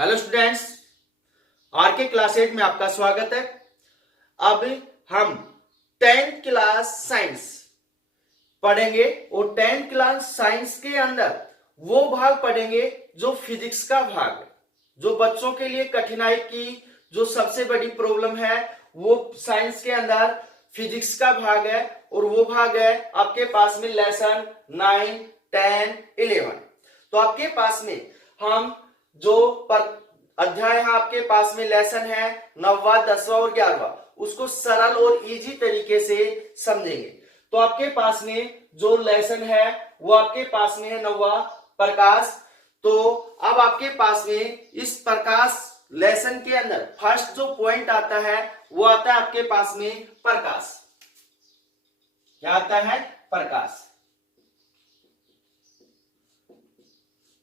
Hello students, are के class 8 में आपका स्वागत है। अब हम 10th क्लास साइंस पढ़ेंगे और 10th क्लास साइंस के अंदर वो भाग पढ़ेंगे जो फिजिक्स का भाग है। जो बच्चों के लिए कठिनाई की जो सबसे बड़ी प्रॉब्लम है वो साइंस के अंदर फिजिक्स का भाग है और वो भाग है आपके पास में लेसन 9, 10, 11। तो आपके पास में हम जो अध्याय है आपके पास में लेसन है 9वां, 10वां और 11वां, उसको सरल और इजी तरीके से समझेंगे। तो आपके पास में जो लेसन है वो आपके पास में है 9वां प्रकाश। तो अब आपके पास में इस प्रकाश लेसन के अंदर फर्स्ट जो पॉइंट आता है वो आता है आपके पास में प्रकाश। क्या आता है? प्रकाश,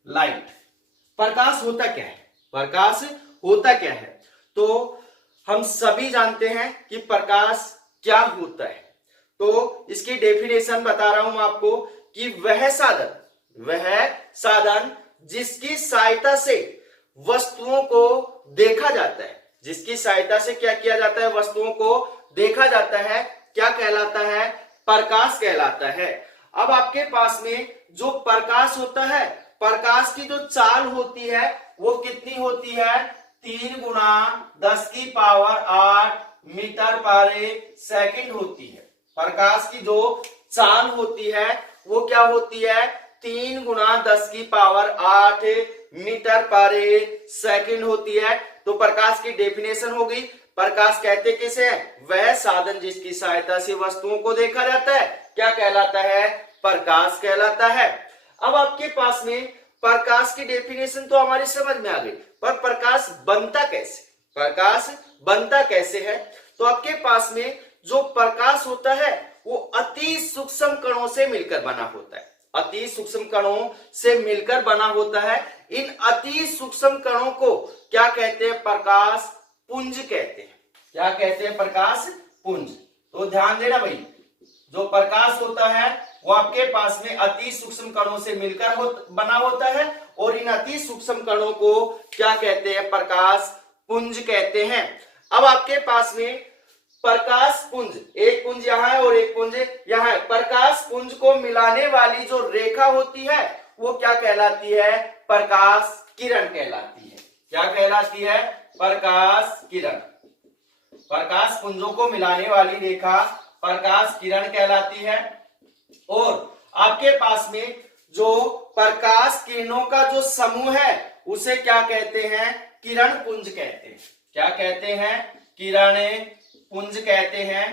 लाइट। प्रकाश होता क्या है? प्रकाश होता क्या है? तो हम सभी जानते हैं कि प्रकाश क्या होता है। तो इसकी डेफिनेशन बता रहा हूं आपको कि वह साधन जिसकी सहायता से वस्तुओं को देखा जाता है। जिसकी सहायता से क्या किया जाता है? वस्तुओं को देखा जाता है। क्या कहलाता है? प्रकाश कहलाता है। अब आपके पास में जो प्रकाश होता है, प्रकाश की जो चाल होती है वो कितनी होती है? 3 × 10⁸ मीटर पर सेकंड होती है। प्रकाश की जो चाल होती है वो क्या होती है? 3 × 10⁸ मीटर पर सेकंड होती है। तो प्रकाश की डेफिनेशन हो गई। प्रकाश कहते किसे हैं? वह साधन जिसकी सहायता से वस्तुओं को देखा जाता है। क्या कहलाता है? प्रकाश कहलाता है। अब आपके पास में प्रकाश की डेफिनेशन तो हमारी समझ में आ गई, पर प्रकाश बनता कैसे? प्रकाश बनता कैसे है? तो आपके पास में जो प्रकाश होता है वो अति सूक्ष्म कणों से मिलकर बना होता है। अति सूक्ष्म कणों से मिलकर बना होता है। इन अति सूक्ष्म कणों को क्या कहते हैं? प्रकाश पुंज कहते हैं। क्या कहते हैं? प्रकाश पुंज। तो ध्यान देना भाई, जो प्रकाश होता है वो आपके पास में अति सूक्ष्म कणों से मिलकर बना होता है और इन अति सूक्ष्म कणों को क्या कहते हैं? प्रकाश पुंज कहते हैं। अब आपके पास में प्रकाश पुंज, एक पुंज यहां है और एक पुंज यहां है। प्रकाश पुंज को मिलाने वाली जो रेखा होती है वो क्या कहलाती है? प्रकाश किरण कहलाती है। क्या कहलाती है? प्रकाश किरण। प्रकाश पुंजों को मिलाने वाली रेखा प्रकाश किरण कहलाती है। और आपके पास में जो प्रकाश किरणों का जो समूह है उसे क्या कहते हैं? किरण पुंज कहते हैं। क्या कहते हैं? किरण पुंज कहते हैं।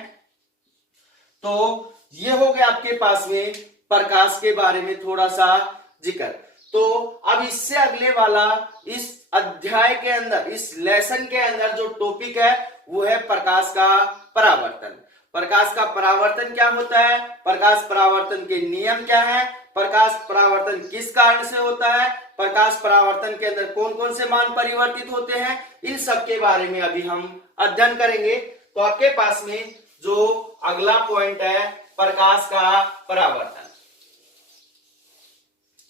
तो ये हो गया आपके पास में प्रकाश के बारे में थोड़ा सा जिक्र। तो अब इससे अगले वाला इस अध्याय के अंदर, इस लेसन के अंदर जो टॉपिक है वो है प्रकाश का परावर्तन। प्रकाश का परावर्तन क्या होता है? प्रकाश परावर्तन के नियम क्या है? प्रकाश परावर्तन किस कारण से होता है? प्रकाश परावर्तन के अंदर कौन कौन से मान परिवर्तित होते हैं? इन सब के बारे में अभी हम अध्ययन करेंगे। तो आपके पास में जो अगला पॉइंट है प्रकाश का परावर्तन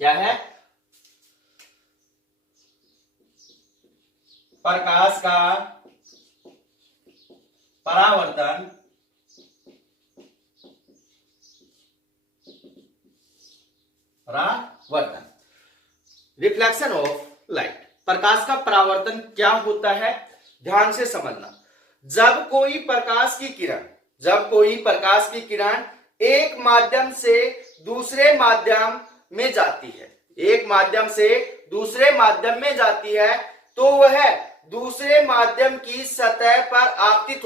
क्या है? प्रकाश का परावर्तन रिफ्लेक्शन ऑफ लाइट। प्रकाश का परावर्तन क्या होता है? ध्यान से समझना। जब कोई प्रकाश की किरण एक माध्यम से दूसरे माध्यम में जाती है, एक माध्यम से दूसरे माध्यम में जाती है, तो वह दूसरे माध्यम की सतह पर आपतित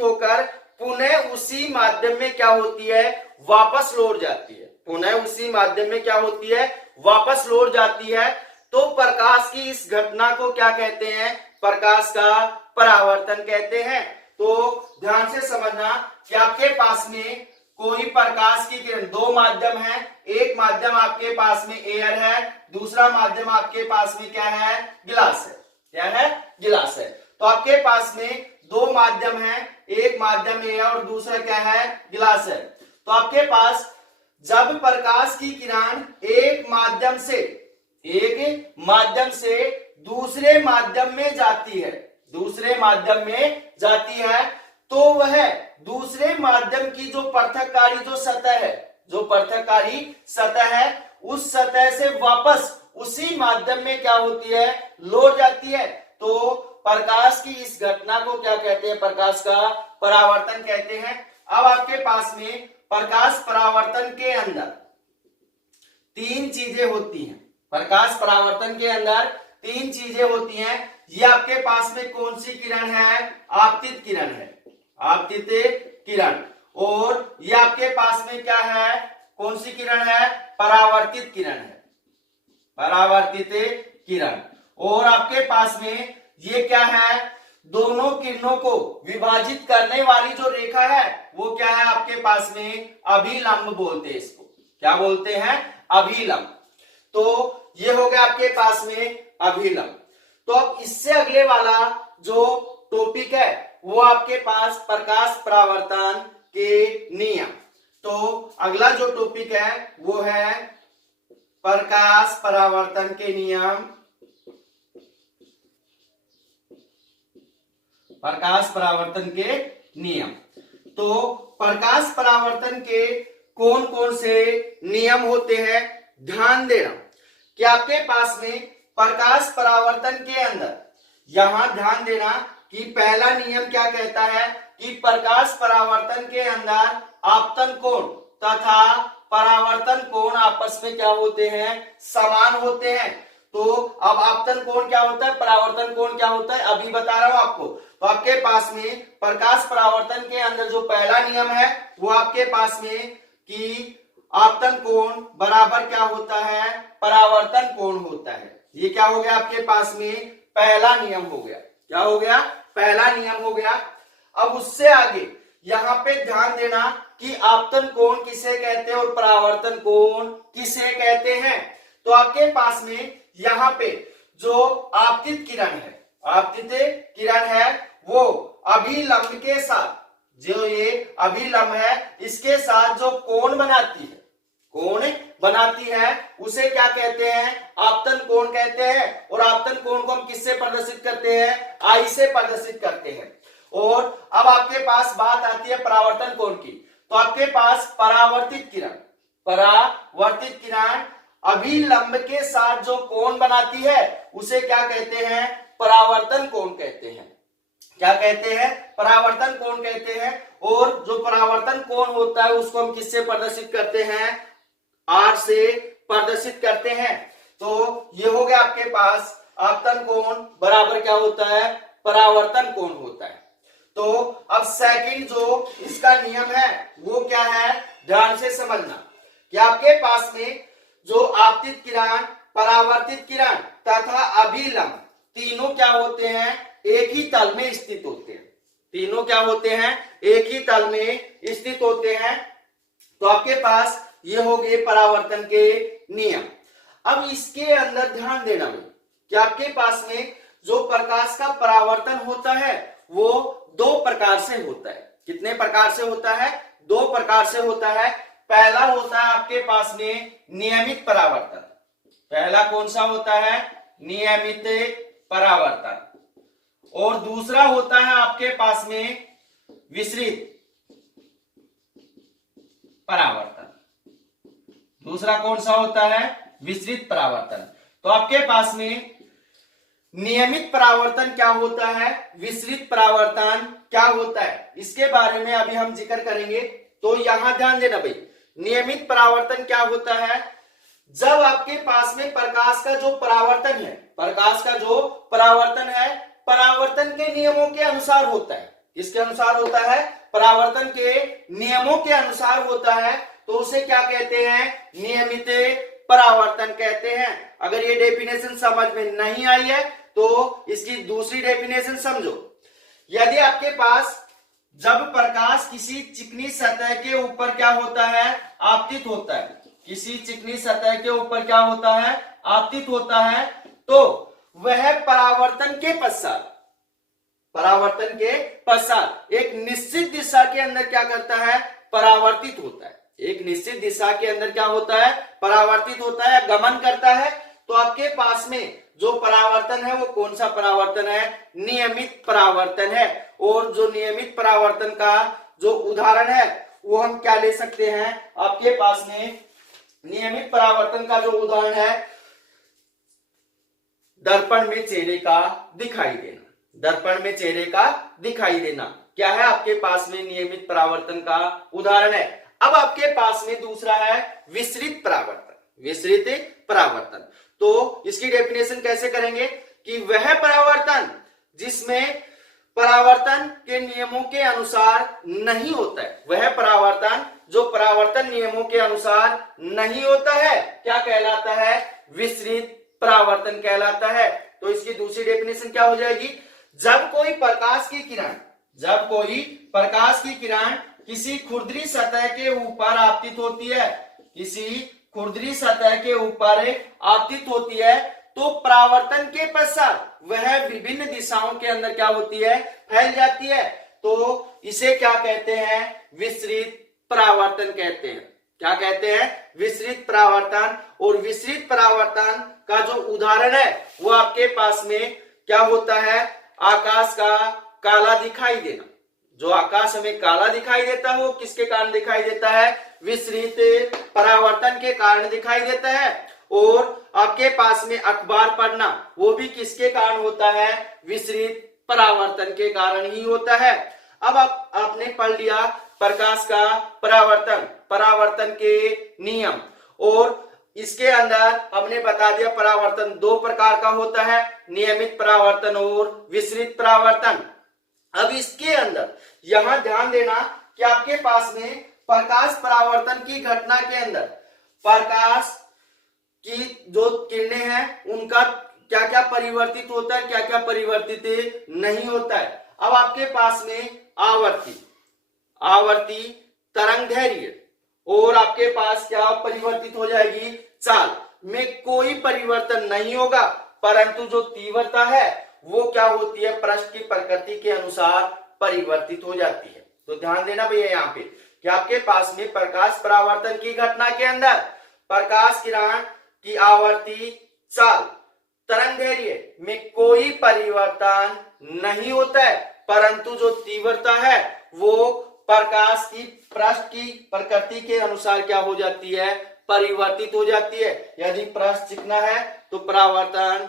होकर पुनः उसी माध्यम में क्या होती है? वापस लौट जाती है। पुनः उसी माध्यम में क्या होती है? वापस लौट जाती है। तो प्रकाश की इस घटना को क्या कहते हैं? प्रकाश का परावर्तन कहते हैं। तो ध्यान से समझना कि आपके पास में कोई प्रकाश की किरण, दो माध्यम है। एक माध्यम आपके पास में एयर है, दूसरा माध्यम आपके पास में क्या है? गिलास है। क्या है? गिलास है। तो आपके पास में दो माध्यम है, एक माध्यम एयर और दूसरा क्या है? गिलास है। तो आपके पास जब प्रकाश की किरण एक माध्यम से एक माध्यम से दूसरे माध्यम में जाती है, दूसरे माध्यम में जाती है, तो वह दूसरे माध्यम की जो पृथककारी जो सतह है, जो पृथककारी सतह है, उस सतह से वापस उसी माध्यम में क्या होती है, लौट जाती है। तो प्रकाश की इस घटना को क्या कहते हैं, प्रकाश का परावर्तन कहते हैं। अब आपके पास में प्रकाश परावर्तन के अंदर तीन चीजें होती हैं, प्रकाश परावर्तन के अंदर तीन चीजें होती हैं। ये आपके पास में कौन सी किरण है, आपतित किरण है, आपतित किरण। और ये आपके पास में क्या है, कौन सी किरण है, परावर्तित किरण है, परावर्तित किरण। और आपके पास में ये क्या है, दोनों किरणों को विभाजित करने वाली जो रेखा है वो क्या है, आपके पास में अभिलंब बोलते हैं इसको, क्या बोलते हैं, अभिलंब। तो ये हो गया आपके पास में अभिलंब। तो अब इससे अगले वाला जो टॉपिक है वो आपके पास प्रकाश परावर्तन के नियम। तो अगला जो टॉपिक है वो है प्रकाश परावर्तन के नियम, प्रकाश परावर्तन के नियम। तो प्रकाश परावर्तन के कौन कौन से नियम होते हैं, ध्यान देना कि आपके पास में प्रकाश परावर्तन के अंदर, यहां ध्यान देना कि पहला नियम क्या कहता है कि प्रकाश परावर्तन के अंदर आपतन कोण तथा परावर्तन कोण आपस में क्या होते हैं, समान होते हैं। तो अब आपतन कोण क्या होता है, परावर्तन कोण क्या होता है, अभी बता रहा हूं आपको। तो आपके पास में प्रकाश परावर्तन के अंदर जो पहला नियम है वो आपके पास में कि आपतन कोण बराबर क्या होता है, परावर्तन कोण होता है। ये क्या हो गया, आपके पास में पहला नियम हो गया, क्या हो गया, पहला नियम हो गया। अब उससे आगे यहां पे ध्यान देना कि आपतन कोण किसे कहते हैं और परावर्तन कोण किसे कहते हैं। तो आपके पास में यहां पे जो आपतित किरण है, आपतित किरण है वो अभिलंब के साथ, जो ये अभिलंब है इसके साथ जो कोण बनाती है, कोण बनाती है उसे क्या कहते हैं, आपतन कोण कहते हैं। और आपतन कोण को हम किससे प्रदर्शित करते हैं, आई से प्रदर्शित करते हैं। और अब आपके पास बात आती है परावर्तन कोण की। तो आपके पास परावर्तित किरण, परावर्तित किरण अभिलंब के साथ जो कोण बनाती है उसे क्या कहते हैं, परावर्तन कोण कहते हैं। क्या कहते हैं, परावर्तन कोण कहते हैं। और जो परावर्तन कोण होता है उसको हम किससे प्रदर्शित करते हैं, आर से प्रदर्शित करते हैं। तो ये हो गया आपके पास आपतन कोण बराबर क्या होता है, परावर्तन कोण होता है। तो अब सेकंड जो इसका नियम है वो क्या है, ध्यान से समझना कि आपके पास में जो आपतित किरण, परावर्तित किरण तथा अभिलंब तीनों क्या होते हैं, एक ही तल में स्थित होते हैं। तीनों क्या होते हैं, एक ही तल में स्थित होते हैं। तो आपके पास ये हो गए परावर्तन के नियम। अब इसके अंदर ध्यान देना कि आपके पास में जो प्रकाश का परावर्तन होता है वो दो प्रकार से होता है। कितने प्रकार से होता है, दो प्रकार से होता है। पहला होता है आपके पास में नियमित परावर्तन, पहला कौन सा होता है, नियमित परावर्तन। और दूसरा होता है आपके पास में विसरित परावर्तन। दूसरा कौन सा होता है, विसरित परावर्तन। तो आपके पास में नियमित परावर्तन क्या होता है, विसरित परावर्तन क्या होता है, इसके बारे में अभी हम जिक्र करेंगे। तो यहां ध्यान देना भाई, नियमित परावर्तन क्या होता है, जब आपके पास में प्रकाश का जो परावर्तन है, प्रकाश का जो परावर्तन है परावर्तन के नियमों के अनुसार होता है। किसके अनुसार होता है, परावर्तन के नियमों के अनुसार होता है। तो उसे क्या कहते हैं, नियमित परावर्तन कहते हैं। अगर ये डेफिनेशन समझ में नहीं आई है तो इसकी दूसरी डेफिनेशन समझो। यदि आपके पास जब प्रकाश किसी चिकनी सतह के ऊपर क्या होता है, आपतित होता है, किसी चिकनी सतह के ऊपर क्या होता है, आपतित होता है, तो वह परावर्तन के पश्चात, परावर्तन के पश्चात एक निश्चित दिशा के अंदर क्या करता है, परावर्तित होता है। एक निश्चित दिशा के अंदर क्या होता है, परावर्तित होता है, गमन करता है। तो आपके पास में जो परावर्तन है वो कौन सा परावर्तन है? नियमित परावर्तन है। और जो नियमित परावर्तन का जो उदाहरण है वो हम क्या ले सकते हैं? आपके पास में नियमित परावर्तन का जो उदाहरण है, दर्पण में चेहरे का दिखाई देना। दर्पण में चेहरे का दिखाई देना क्या है? आपके पास में नियमित परावर्तन का उदाहरण है। अब आपके पास में दूसरा है विसरित परावर्तन। विसरित परावर्तन, तो इसकी डेफिनेशन कैसे करेंगे कि वह परावर्तन जिसमें परावर्तन के नियमों के अनुसार नहीं होता है, वह परावर्तन जो परावर्तन नियमों के अनुसार नहीं होता है, क्या कहलाता है? विसरित परावर्तन कहलाता है। तो इसकी दूसरी डेफिनेशन क्या हो जाएगी? जब कोई प्रकाश की किरण किसी खुरदरी सतह के ऊपर आपतित होती है, किसी खुरदरी सतह के ऊपर आपतित होती है, तो परावर्तन के पश्चात वह विभिन्न दिशाओं के अंदर क्या होती है? फैल जाती है। तो इसे क्या कहते हैं? विसरित परावर्तन कहते हैं। क्या कहते हैं? विसरित परावर्तन। और विसरित परावर्तन का जो उदाहरण है वो आपके पास में क्या होता है? आकाश का काला दिखाई देना। जो आकाश हमें काला दिखाई देता है वो किसके कारण दिखाई देता है? विसरित परावर्तन के कारण दिखाई देता है। और आपके पास में अखबार पढ़ना, वो भी किसके कारण होता है? विसरित परावर्तन के कारण ही होता है। अब आपने पढ़ लिया प्रकाश का परावर्तन, परावर्तन के नियम, और इसके अंदर हमने बता दिया परावर्तन दो प्रकार का होता है, नियमित परावर्तन और विसरित परावर्तन। अब इसके अंदर यहां ध्यान देना कि आपके पास में प्रकाश परावर्तन की घटना के अंदर प्रकाश की जो किरणें हैं उनका क्या क्या परिवर्तित होता है, क्या क्या परिवर्तित नहीं होता है। अब आपके पास में आवर्ती तरंगदैर्घ्य और आपके पास क्या परिवर्तित हो जाएगी? चाल में कोई परिवर्तन नहीं होगा, परंतु जो तीव्रता है वो क्या होती है? पृष्ठ की प्रकृति के अनुसार परिवर्तित हो जाती है। तो ध्यान देना भैया यहाँ पे कि आपके पास में प्रकाश परावर्तन की घटना के अंदर प्रकाश किरण की आवर्ती चाल तरंगदैर्घ्य में कोई परिवर्तन नहीं होता है, परंतु जो तीव्रता है वो प्रकाश की पृष्ठ की प्रकृति के अनुसार क्या हो जाती है? परिवर्तित हो जाती है। यदि पृष्ठ चिकना है तो परावर्तन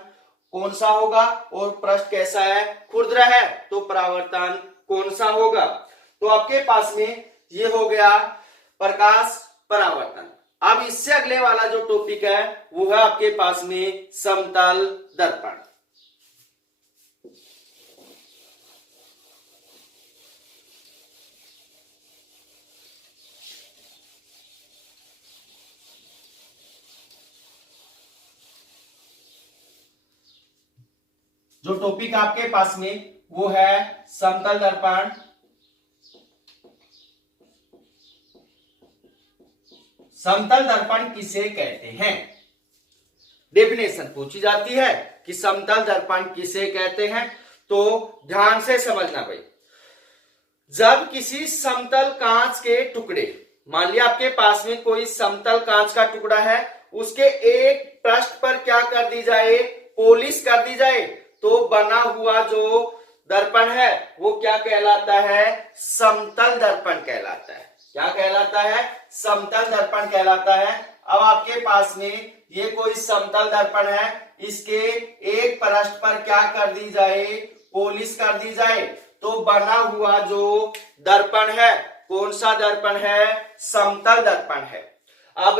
कौन सा होगा, और पृष्ठ कैसा है? खुरदरा है, तो परावर्तन कौन सा होगा? तो आपके पास में ये हो गया प्रकाश परावर्तन। अब इससे अगले वाला जो टॉपिक है वो है आपके पास में समतल दर्पण। जो टॉपिक आपके पास में वो है समतल दर्पण। समतल दर्पण किसे कहते हैं? डेफिनेशन पूछी जाती है कि समतल दर्पण किसे कहते हैं, तो ध्यान से समझना भाई। जब किसी समतल कांच के टुकड़े, मान लिया आपके पास में कोई समतल कांच का टुकड़ा है, उसके एक पृष्ठ पर क्या कर दी जाए? पॉलिश कर दी जाए, तो बना हुआ जो दर्पण है वो क्या कहलाता है? समतल दर्पण कहलाता है। क्या कहलाता है? समतल दर्पण कहलाता है। अब आपके पास में ये कोई समतल दर्पण है, इसके एक पृष्ठ पर क्या कर दी जाए? पॉलिश कर दी जाए, तो बना हुआ जो दर्पण है कौन सा दर्पण है? समतल दर्पण है। अब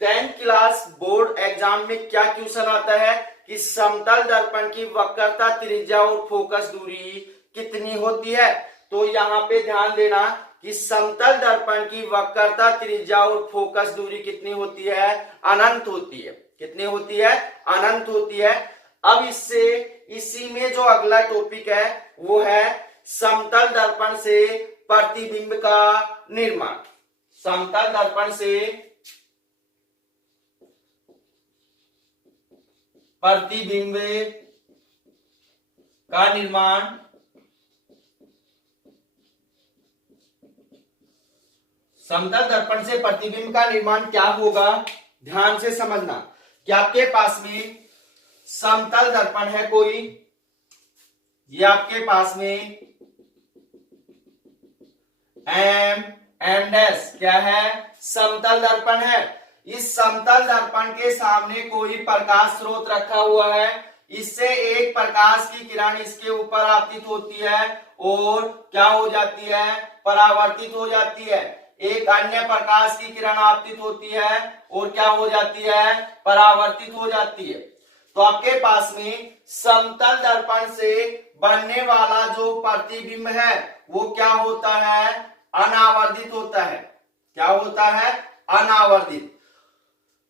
10th क्लास बोर्ड एग्जाम में क्या क्वेश्चन आता है कि समतल दर्पण की वक्रता, त्रिज्या और फोकस दूरी कितनी होती है? तो यहाँ पे ध्यान देना कि समतल दर्पण की वक्रता, त्रिज्या और फोकस दूरी कितनी होती है? अनंत होती है। कितनी होती है? अनंत होती है। अब इसी में जो अगला टॉपिक है वो है समतल दर्पण से प्रतिबिंब का निर्माण। समतल दर्पण से प्रतिबिंब का निर्माण। समतल दर्पण से प्रतिबिंब का निर्माण क्या होगा? ध्यान से समझना। कि आपके पास में समतल दर्पण है कोई, ये आपके पास में एम डैश क्या है, समतल दर्पण है। इस समतल दर्पण के सामने कोई प्रकाश स्रोत रखा हुआ है, इससे एक प्रकाश की किरण इसके ऊपर आपतित होती है और क्या हो जाती है, परावर्तित हो जाती है। एक अन्य प्रकाश की किरण आपतित होती है और क्या हो जाती है, परावर्तित हो जाती है। तो आपके पास में समतल दर्पण से बनने वाला जो प्रतिबिंब है वो क्या होता है, अनावर्धित होता है। क्या होता है, अनावर्धित।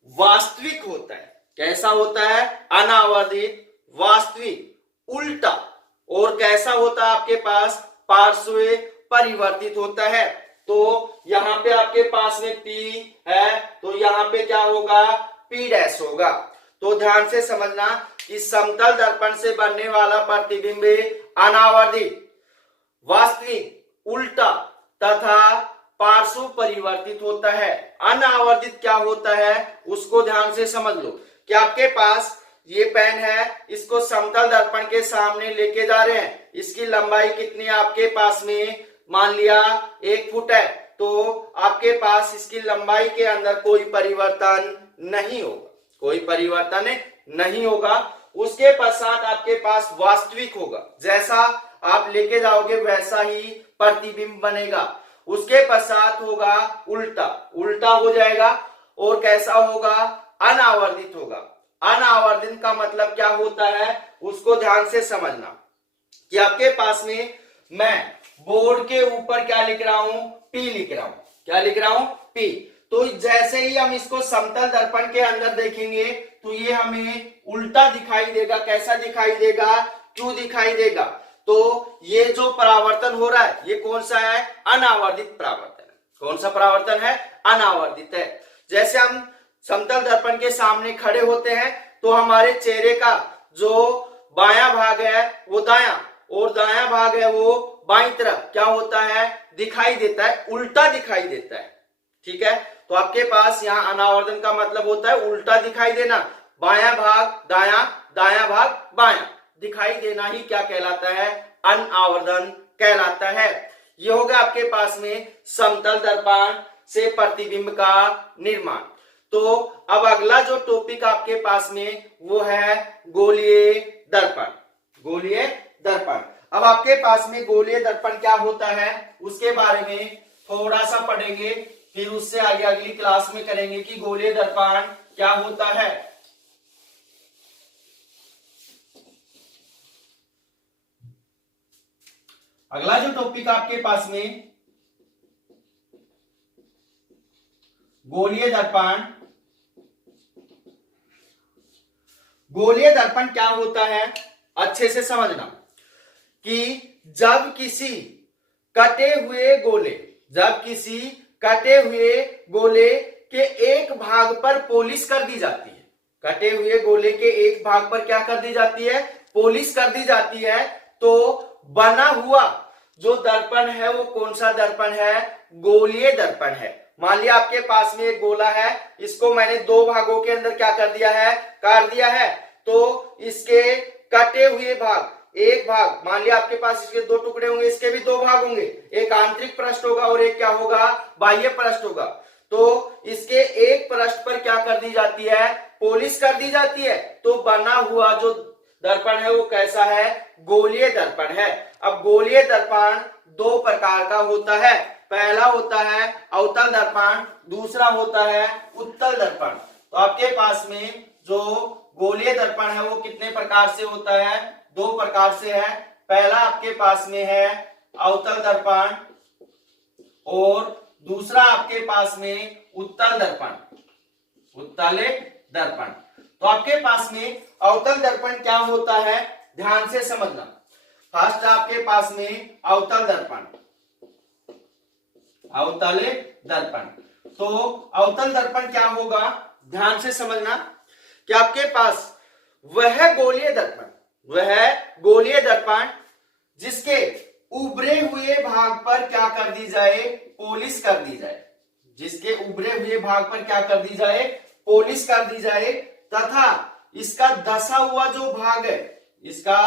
वास्तविक होता है। कैसा होता है, अनावर्धित, वास्तविक, उल्टा। और कैसा होता है आपके पास, पार्श्व परिवर्तित होता है। तो यहां पे आपके पास में P है तो यहां पे क्या होगा, P डैश होगा। तो ध्यान से समझना कि समतल दर्पण से बनने वाला प्रतिबिंब अनावर्धित, वास्तविक, उल्टा तथा पार्श्व परिवर्तित होता है। अनावर्धित क्या होता है उसको ध्यान से समझ लो कि आपके पास ये पेन है, इसको समतल दर्पण के सामने लेके जा रहे हैं। इसकी लंबाई कितनी है आपके पास में, मान लिया 1 फुट है, तो आपके पास इसकी लंबाई के अंदर कोई परिवर्तन नहीं होगा, कोई परिवर्तन नहीं होगा। उसके पश्चात आपके पास वास्तविक होगा, जैसा आप लेके जाओगे वैसा ही प्रतिबिंब बनेगा। उसके पश्चात होगा उल्टा, उल्टा हो जाएगा। और कैसा होगा, अनावर्धित होगा। अनावर्धित का मतलब क्या होता है उसको ध्यान से समझना कि आपके पास में मैं बोर्ड के ऊपर क्या लिख रहा हूं, P लिख रहा हूं। क्या लिख रहा हूं, P। तो जैसे ही हम इसको समतल दर्पण के अंदर देखेंगे तो ये हमें उल्टा दिखाई देगा। कैसा दिखाई देगा, क्यों दिखाई देगा, तो ये जो परावर्तन हो रहा है ये कौन सा है, अनावर्धित परावर्तन है। कौन सा परावर्तन है, अनावर्धित है। जैसे हम समतल दर्पण के सामने खड़े होते हैं तो हमारे चेहरे का जो बायां भाग है वो दायां और दायां भाग है वो बाईं तरफ क्या होता है, दिखाई देता है, उल्टा दिखाई देता है। ठीक है, तो आपके पास यहाँ अनावर्धन का मतलब होता है उल्टा दिखाई देना। बायां भाग दायां, दायां भाग बायां दिखाई देना ही क्या कहलाता है, अनावर्धन कहलाता है। ये होगा आपके पास में समतल दर्पण से प्रतिबिंब का निर्माण। तो अब अगला जो टॉपिक आपके पास में वो है गोलीय दर्पण। गोलीय दर्पण, अब आपके पास में गोलीय दर्पण क्या होता है उसके बारे में थोड़ा सा पढ़ेंगे, फिर उससे आगे अगली क्लास में करेंगे कि गोलीय दर्पण क्या होता है। अगला जो टॉपिक आपके पास में गोलीय दर्पण। गोलीय दर्पण क्या होता है अच्छे से समझना कि जब किसी कटे हुए गोले, जब किसी कटे हुए गोले के एक भाग पर पॉलिश कर दी जाती है, कटे हुए गोले के एक भाग पर क्या कर दी जाती है, पॉलिश कर दी जाती है, तो बना हुआ जो दर्पण है वो कौन सा दर्पण है, गोलीय दर्पण है। मान लिया आपके पास में एक गोला है, इसको मैंने दो भागों के अंदर क्या कर दिया है, काट दिया है, तो इसके कटे हुए भाग, एक भाग मान लिया आपके पास इसके दो टुकड़े होंगे, इसके भी दो भाग होंगे, एक आंतरिक पृष्ठ होगा और एक क्या होगा, बाह्य पृष्ठ होगा। तो इसके एक पृष्ठ पर क्या कर दी जाती है, पॉलिश कर दी जाती है, तो बना हुआ जो दर्पण है वो कैसा है, गोलीय दर्पण है। अब गोलीय दर्पण दो प्रकार का होता है, पहला होता है अवतल दर्पण, दूसरा होता है उत्तल दर्पण। तो आपके पास में जो गोलीय दर्पण है वो कितने प्रकार से होता है, दो प्रकार से है। पहला आपके पास में है अवतल दर्पण और दूसरा आपके पास में उत्तल दर्पण, उत्तल दर्पण। तो आपके पास में अवतल दर्पण क्या होता है ध्यान से समझना। फर्स्ट आपके पास में अवतल दर्पण, अवतल दर्पण। तो अवतल दर्पण क्या होगा ध्यान से समझना कि आपके पास वह गोलीय दर्पण, वह गोलीय दर्पण जिसके उभरे हुए भाग पर क्या कर दी जाए, पॉलिश कर दी जाए, जिसके उभरे हुए भाग पर क्या कर दी जाए, पॉलिश कर दी जाए, तथा इसका धसा हुआ जो भाग है, इसका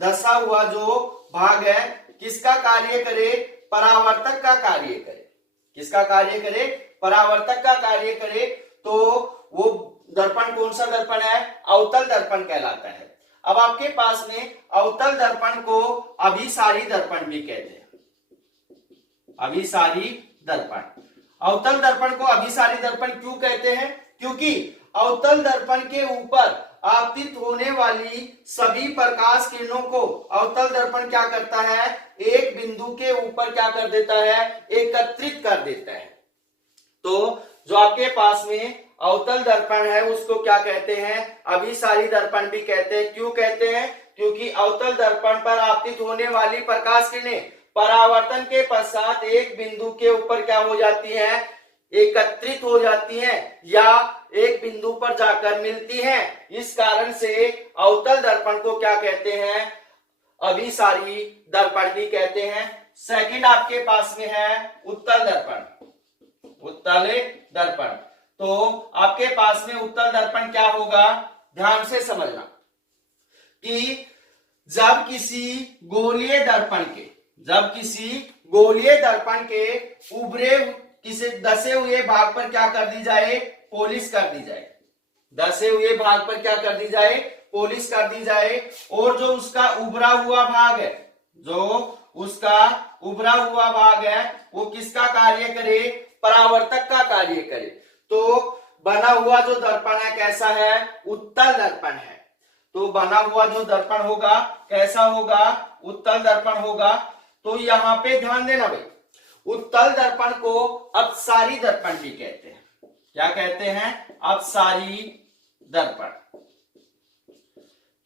धसा हुआ जो भाग है किसका कार्य करे, परावर्तक का कार्य करे। किसका कार्य करे, परावर्तक का कार्य करे। तो वो दर्पण कौन सा दर्पण है, अवतल दर्पण कहलाता है। अब आपके पास में अवतल दर्पण को अभिसारी दर्पण भी कहते हैं। अभिसारी दर्पण, अवतल दर्पण को अभिसारी दर्पण क्यों कहते हैं, क्योंकि अवतल दर्पण के ऊपर आपतित होने वाली सभी प्रकाश किरणों को अवतल दर्पण क्या करता है, एक बिंदु के ऊपर क्या कर देता है, एकत्रित कर देता है। तो जो आपके पास में अवतल दर्पण है उसको क्या कहते हैं, अभिसारी दर्पण भी कहते हैं। क्यों कहते हैं, क्योंकि अवतल दर्पण पर आपतित होने वाली प्रकाश किरणें परावर्तन के पश्चात एक बिंदु के ऊपर क्या हो जाती हैं, एकत्रित हो जाती हैं या एक बिंदु पर जाकर मिलती हैं। इस कारण से अवतल दर्पण को क्या कहते हैं, अभिसारी दर्पण भी कहते हैं। सेकंड आपके पास में है उत्तल दर्पण। उत्तल दर्पण, तो आपके पास में उत्तल दर्पण क्या होगा, ध्यान से समझना कि जब किसी गोलीय दर्पण के उभरे किसी धसे हुए भाग पर क्या कर दी जाए, पॉलिश कर दी जाए। धसे हुए भाग पर क्या कर दी जाए, पॉलिश कर दी जाए। और जो उसका उभरा हुआ भाग है, जो उसका उभरा हुआ भाग है वो किसका कार्य करे, परावर्तक का कार्य करे। तो बना हुआ जो दर्पण है कैसा है, उत्तल दर्पण है। तो बना हुआ जो दर्पण होगा कैसा होगा, उत्तल दर्पण होगा। तो यहां पे ध्यान देना भाई, उत्तल दर्पण को अपसारी दर्पण भी कहते हैं। क्या कहते हैं, अपसारी दर्पण।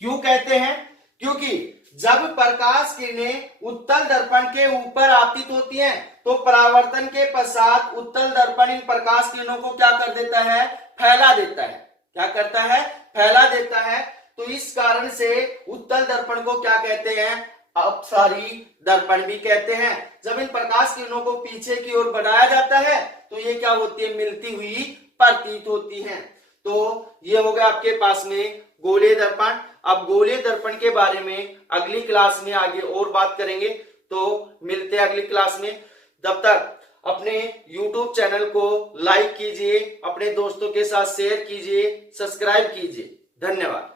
क्यों कहते हैं, क्योंकि जब प्रकाश किरणें उत्तल दर्पण के ऊपर आपतित होती हैं तो परावर्तन के पश्चात उत्तल दर्पण इन प्रकाश किरणों को क्या कर देता है, फैला देता है। क्या करता है, फैला देता है। तो इस कारण से उत्तल दर्पण को क्या कहते हैं, अपसारी दर्पण भी कहते हैं। जब इन प्रकाश किरणों को पीछे की ओर बढ़ाया जाता है तो ये क्या होती है, मिलती हुई प्रतीत होती हैं। तो ये हो गया आपके पास में गोलीय दर्पण। अब गोलीय दर्पण के बारे में अगली क्लास में आगे और बात करेंगे। तो मिलते हैं अगली क्लास में। तब तक अपने YouTube चैनल को लाइक कीजिए, अपने दोस्तों के साथ शेयर कीजिए, सब्सक्राइब कीजिए। धन्यवाद।